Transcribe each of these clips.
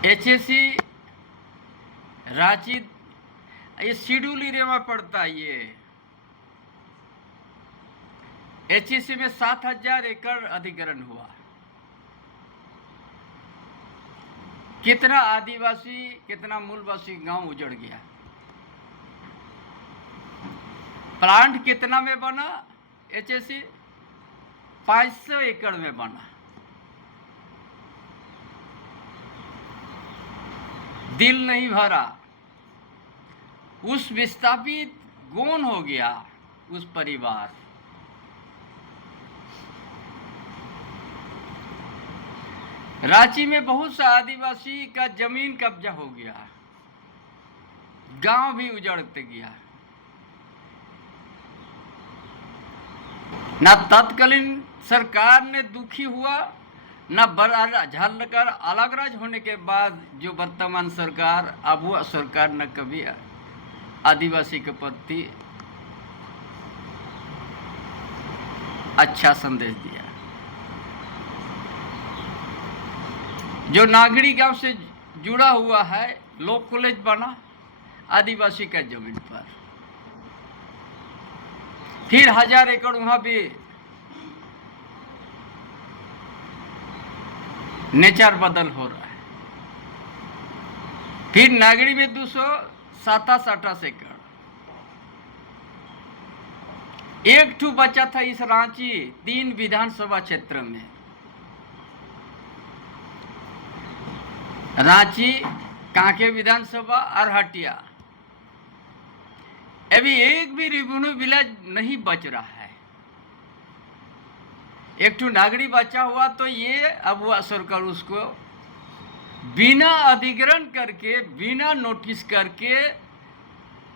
HSC Ranchi, ये schedule area में पड़ता है। ये एचएससी में 7,000 एकड़ अधिग्रहण हुआ। कितना आदिवासी, कितना मूलवासी गांव उजड़ गया। प्लांट कितना में बना? एचएससी 500 एकड़ में बना। दिल नहीं भरा, उस विस्थापित गौन हो गया उस परिवार। रांची में बहुत सा आदिवासी का जमीन कब्जा हो गया, गांव भी उजड़ते गया। ना तत्कालीन सरकार ने दुखी हुआ, न झारखंड अलग राज्य होने के बाद जो वर्तमान सरकार, अब वह सरकार न कभी आदिवासी के प्रति अच्छा संदेश दिया। जो नागड़ी गांव से जुड़ा हुआ है, लॉ कॉलेज बना आदिवासी का जमीन पर। फिर 1000 एकड़ वहां भी नेचर बदल हो रहा है। फिर नागड़ी में 227 एकड़। एक ठू बचा था इस रांची 3 विधानसभा क्षेत्र में। रांची, कांके विधानसभा और हटिया। अभी एक भी रेवेन्यू विलेज नहीं बच रहा है। एक ठू नागरी बचा हुआ, तो ये अब वह सरकार उसको बिना अधिग्रहण करके, बिना नोटिस करके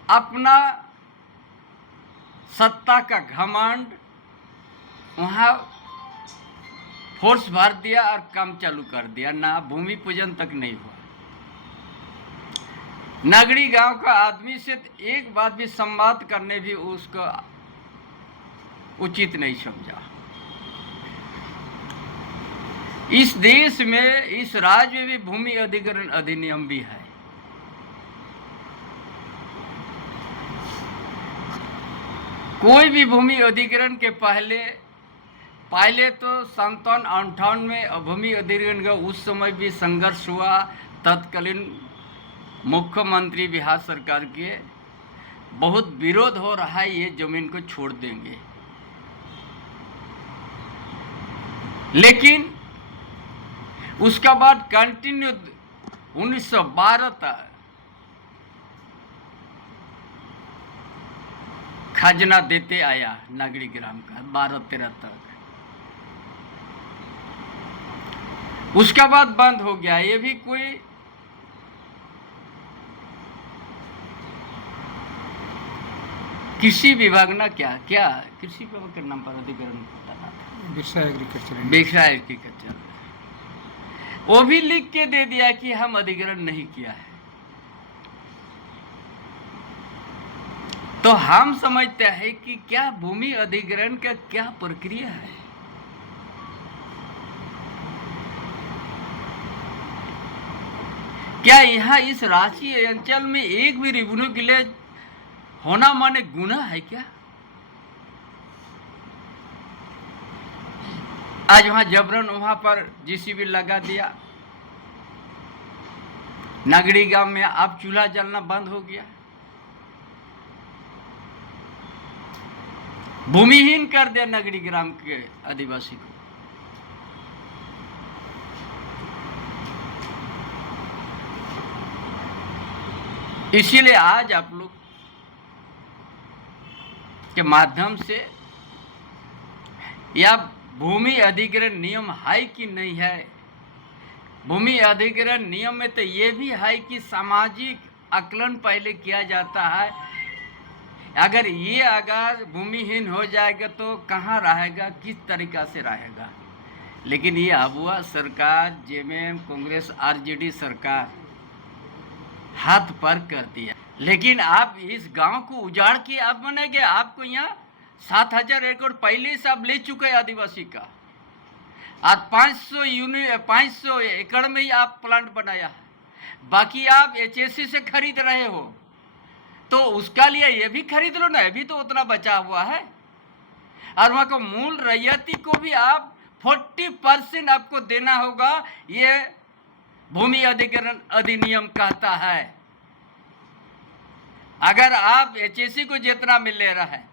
अपना सत्ता का घमंड वहां फोर्स भर दिया और काम चालू कर दिया। ना भूमि पूजन तक नहीं हुआ। नागड़ी गांव का आदमी से एक बात भी संवाद करने भी उसको उचित नहीं समझा। इस देश में, इस राज्य में भी भूमि अधिग्रहण अधिनियम भी है। कोई भी भूमि अधिग्रहण के पहले तो 57-58 में भूमि अधिग्रहण का उस समय भी संघर्ष हुआ। तत्कालीन मुख्यमंत्री बिहार सरकार के बहुत विरोध हो रहा है, ये जमीन को छोड़ देंगे। लेकिन उसका बाद कंटिन्यू 1912 तक खजना देते आया नागड़ी ग्राम का, 12-13 तक। उसका बाद बंद हो गया। ये भी कोई कृषि विभाग ना क्या कृषि विभाग के नाम पर अधिग्रहण होता था, बिरसा एग्रीकल्चर। वो भी लिख के दे दिया कि हम अधिग्रहण नहीं किया है। तो हम समझते हैं कि क्या भूमि अधिग्रहण का क्या प्रक्रिया है। क्या यहाँ इस रांची अंचल में एक भी रेवेन्यू विलेज होना माने गुनाह है क्या? आज वहां जबरन वहां पर जेसीबी लगा दिया। नागड़ी गांव में अब चूल्हा जलना बंद हो गया। भूमिहीन कर दिया नागड़ी ग्राम के आदिवासी को। इसीलिए आज आप लोग के माध्यम से, या भूमि अधिग्रहण नियम है कि नहीं है। भूमि अधिग्रहण नियम में तो ये भी है कि सामाजिक आकलन पहले किया जाता है। अगर भूमिहीन हो जाएगा तो कहाँ रहेगा, किस तरीका से रहेगा। लेकिन ये अबुआ सरकार, जेएमएम, कांग्रेस, आरजेडी सरकार हाथ पर कर दिया। लेकिन आप इस गांव को उजाड़ के आप बनेंगे। आपको यहाँ 7,000 एकड़ पहले से आप ले चुके हैं आदिवासी का। आज 500 एकड़ में ही आप प्लांट बनाया है। बाकी आप एचएससी से खरीद रहे हो तो उसका लिए ये भी खरीद लो ना, ये भी तो उतना बचा हुआ है। और वहाँ को मूल रैयती को भी आप 40% आपको देना होगा, ये भूमि अधिग्रहण अधिनियम कहता है। अगर आप एचएससी को जितना मिल ले रहा है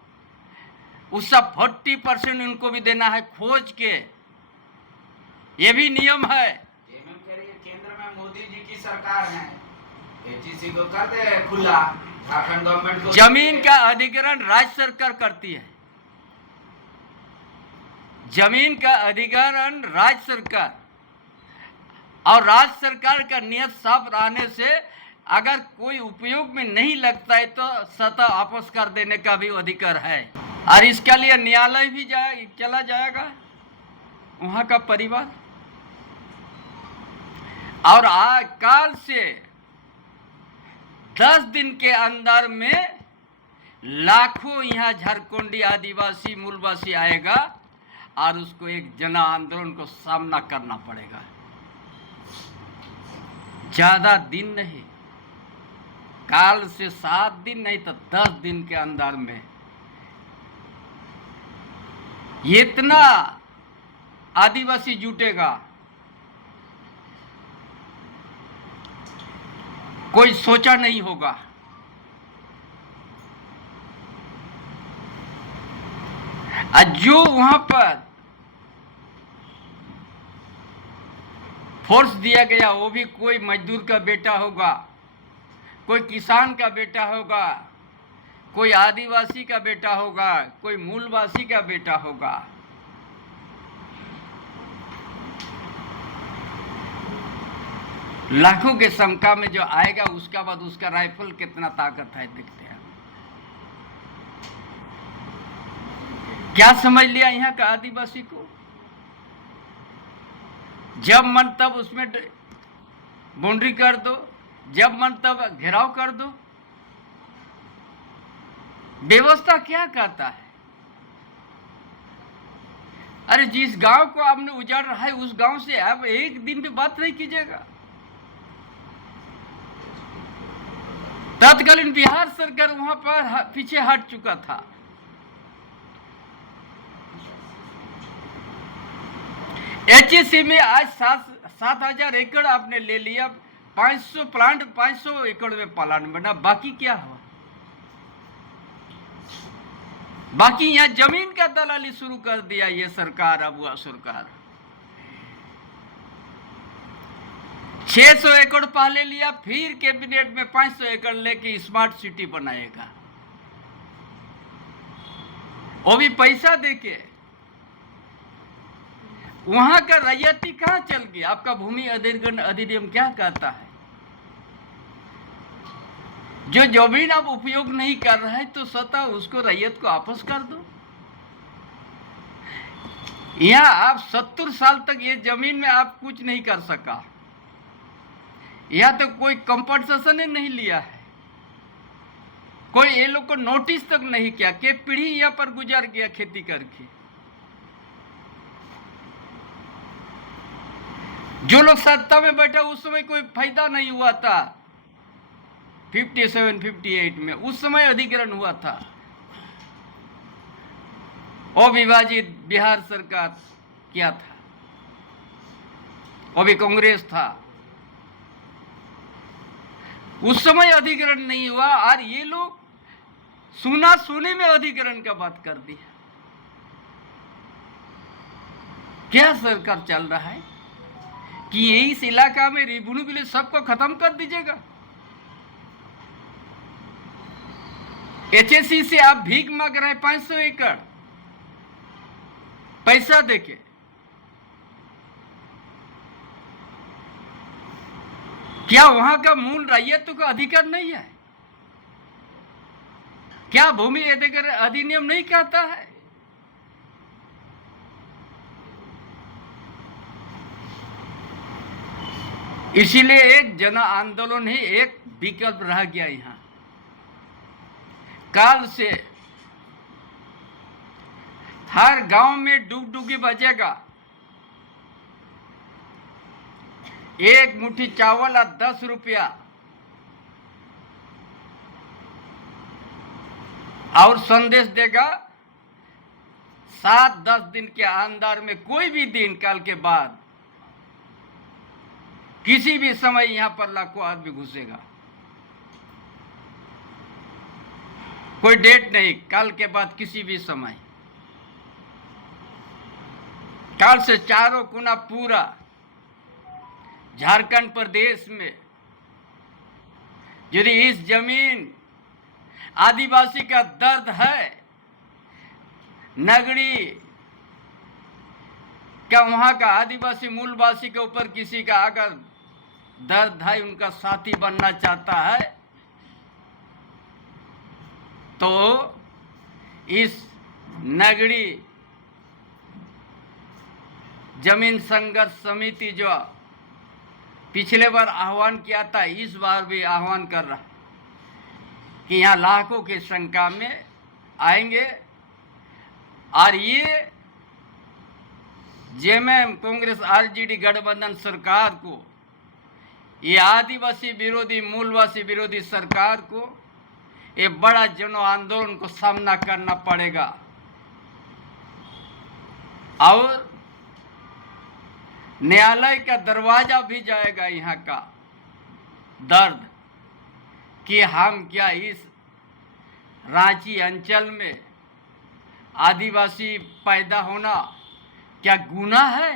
उसका 40% उनको भी देना है खोज के, ये भी नियम है। केंद्र में मोदी जी की सरकार है, एचईसी को कर दे खुला, झारखंड गवर्नमेंट को जमीन का अधिग्रहण राज्य सरकार करती है, जमीन का अधिग्रहण राज्य सरकार, और राज्य सरकार का नियत साफ रहने से अगर कोई उपयोग में नहीं लगता है तो सत्ता वापस कर देने का भी अधिकार है। और इसके लिए न्यायालय भी चला जाएगा वहाँ का परिवार। और काल से 10 दिन के अंदर में लाखों यहाँ झारखंडी आदिवासी मूलवासी आएगा और उसको एक जन आंदोलन को सामना करना पड़ेगा। ज्यादा दिन नहीं, काल से 7 दिन नहीं तो 10 दिन के अंदर में इतना आदिवासी जुटेगा, कोई सोचा नहीं होगा। जो वहां पर फोर्स दिया गया वो भी कोई मजदूर का बेटा होगा, कोई किसान का बेटा होगा, कोई आदिवासी का बेटा होगा, कोई मूलवासी का बेटा होगा। लाखों के संख्या में जो आएगा उसका बाद उसका राइफल कितना ताकत है देखते हैं। क्या समझ लिया यहाँ का आदिवासी को? जब मन तब उसमें बाउंड्री कर दो, जब मन तब घेराव कर दो। व्यवस्था क्या कहता है? अरे जिस गांव को आपने उजाड़ रहा है उस गांव से आप एक दिन भी बात नहीं कीजिएगा। तत्कालीन बिहार सरकार वहां पर पीछे हट चुका था। एचएससी में आज 7,000 एकड़ आपने ले लिया, 500 प्लांट 500 एकड़ में प्लांट बना, बाकी क्या हुआ? बाकी यहाँ जमीन का दलाली शुरू कर दिया ये सरकार, अब हुआ सरकार। 600 एकड़ पहले लिया, फिर कैबिनेट में 500 एकड़ लेके स्मार्ट सिटी बनाएगा, वो भी पैसा देके। वहां का रैयती कहां चल गया? आपका भूमि अधिग्रहण अधिनियम क्या कहता है? जो जमीन आप उपयोग नहीं कर रहे तो सत्ता उसको रैयत को वापस कर दो। यहाँ आप 70 साल तक ये जमीन में आप कुछ नहीं कर सका, यहाँ तो कोई कंपनसेशन नहीं लिया है, कोई ये लोग को नोटिस तक नहीं किया कि पीढ़ी यहाँ पर गुजर गया खेती करके। जो लोग सत्ता में बैठा उस समय कोई फायदा नहीं हुआ था। 57-58 में उस समय अधिग्रहण हुआ था, अविभाजित बिहार सरकार किया था, वो भी कांग्रेस था। उस समय अधिग्रहण नहीं हुआ और ये लोग सुना सुने में अधिग्रहण का बात कर दिया। क्या सरकार चल रहा है कि इस इलाका में रिवेन्यू के लिए सबको खत्म कर दीजिएगा? एचएससी से आप भीख मांग रहे हैं 500 एकड़ पैसा देके। क्या वहां का मूल रैयतों का अधिकार नहीं है? क्या भूमि अधिग्रहण अधिनियम नहीं कहता है? इसीलिए एक जन आंदोलन ही एक विकल्प रह गया। यहाँ काल से हर गांव में डुगडुगी बजेगा, एक मुट्ठी चावल और 10 रुपया और संदेश देगा 7-10 दिन के अंदर में, कोई भी दिन कल के बाद किसी भी समय यहां पर लाखों आदमी घुसेगा। कोई डेट नहीं, कल के बाद किसी भी समय। कल से चारों कोना पूरा झारखंड प्रदेश में यदि इस जमीन आदिवासी का दर्द है, नगरी का वहां का आदिवासी मूलवासी के ऊपर किसी का अगर दर्द है, उनका साथी बनना चाहता है, तो इस नगरी जमीन संघर्ष समिति जो पिछले बार आह्वान किया था, इस बार भी आह्वान कर रहा कि यहाँ लाखों की संख्या में आएंगे और ये जेएमएम कांग्रेस आरजेडी गठबंधन सरकार को, ये आदिवासी विरोधी मूलवासी विरोधी सरकार को ये बड़ा जन आंदोलन को सामना करना पड़ेगा। और न्यायालय का दरवाजा भी जाएगा यहाँ का दर्द कि हम क्या इस रांची अंचल में आदिवासी पैदा होना क्या गुनाह है?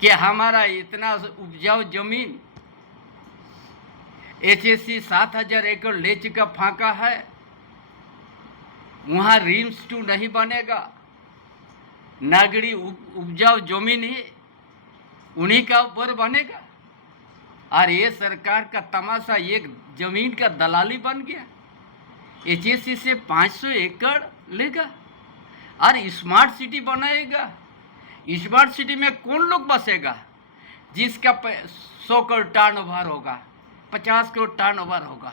कि हमारा इतना उपजाऊ जमीन एचएससी 7,000 एकड़ ले चुका फांका है, वहां रिम्स 2 नहीं बनेगा, नगरी उपजाऊ जमीन ही उन्हीं का ऊपर बनेगा। और ये सरकार का तमाशा एक जमीन का दलाली बन गया। एचएससी से 500 एकड़ लेगा और स्मार्ट सिटी बनाएगा। स्मार्ट सिटी में कौन लोग बसेगा? जिसका 100 करोड़ टर्नओवर होगा, 50 करोड़ टर्नओवर होगा,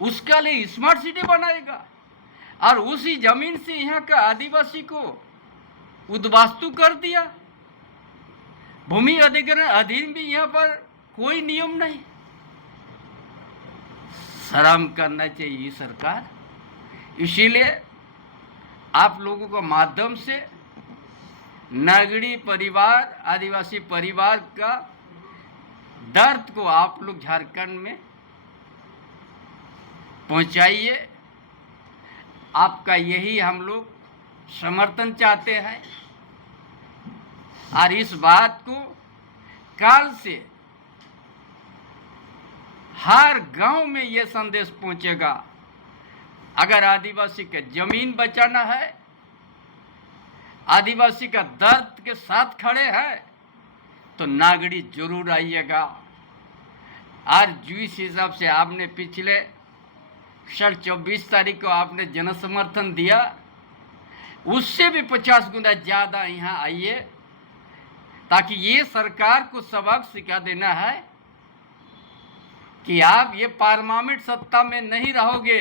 उसका लिए स्मार्ट सिटी बनाएगा। और उसी जमीन से यहाँ का आदिवासी को उद्वास्तु कर दिया। भूमि अधिग्रहण अधीन भी यहाँ पर कोई नियम नहीं। शर्म करना चाहिए सरकार। इसीलिए आप लोगों को माध्यम से नगरी परिवार, आदिवासी परिवार का दर्द को आप लोग झारखंड में पहुंचाइए। आपका यही हम लोग समर्थन चाहते हैं। और इस बात को कल से हर गांव में यह संदेश पहुंचेगा, अगर आदिवासी का जमीन बचाना है, आदिवासी का दर्द के साथ खड़े हैं, तो नागरी जरूर आइएगा। और जिस हिसाब से आपने पिछले साल 24 तारीख को आपने जन समर्थन दिया, उससे भी 50 गुना ज़्यादा यहाँ आइए, ताकि ये सरकार को सबक सिखा देना है कि आप ये पार्लियामेंट सत्ता में नहीं रहोगे,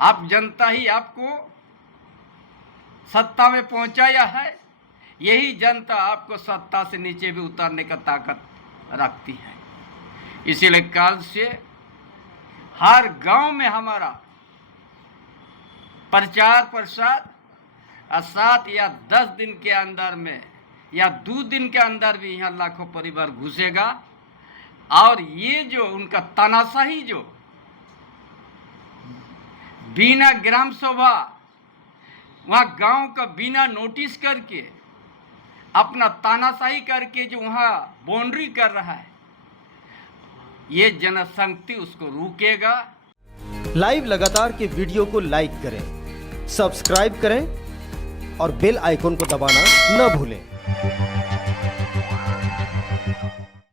आप जनता ही आपको सत्ता में पहुंचाया है। यही जनता आपको सत्ता से नीचे भी उतारने का ताकत रखती है। इसीलिए कल से हर गांव में हमारा प्रचार प्रसार 7 या 10 दिन के अंदर में या 2 दिन के अंदर भी यहाँ लाखों परिवार घुसेगा। और ये जो उनका तानाशाही, जो बिना ग्राम सभा वहाँ गांव का बिना नोटिस करके अपना तानाशाही करके जो वहाँ बाउंड्री कर रहा है, ये जनशक्ति उसको रोकेगा। लाइव लगातार के वीडियो को लाइक करें, सब्सक्राइब करें और बेल आइकन को दबाना न भूलें।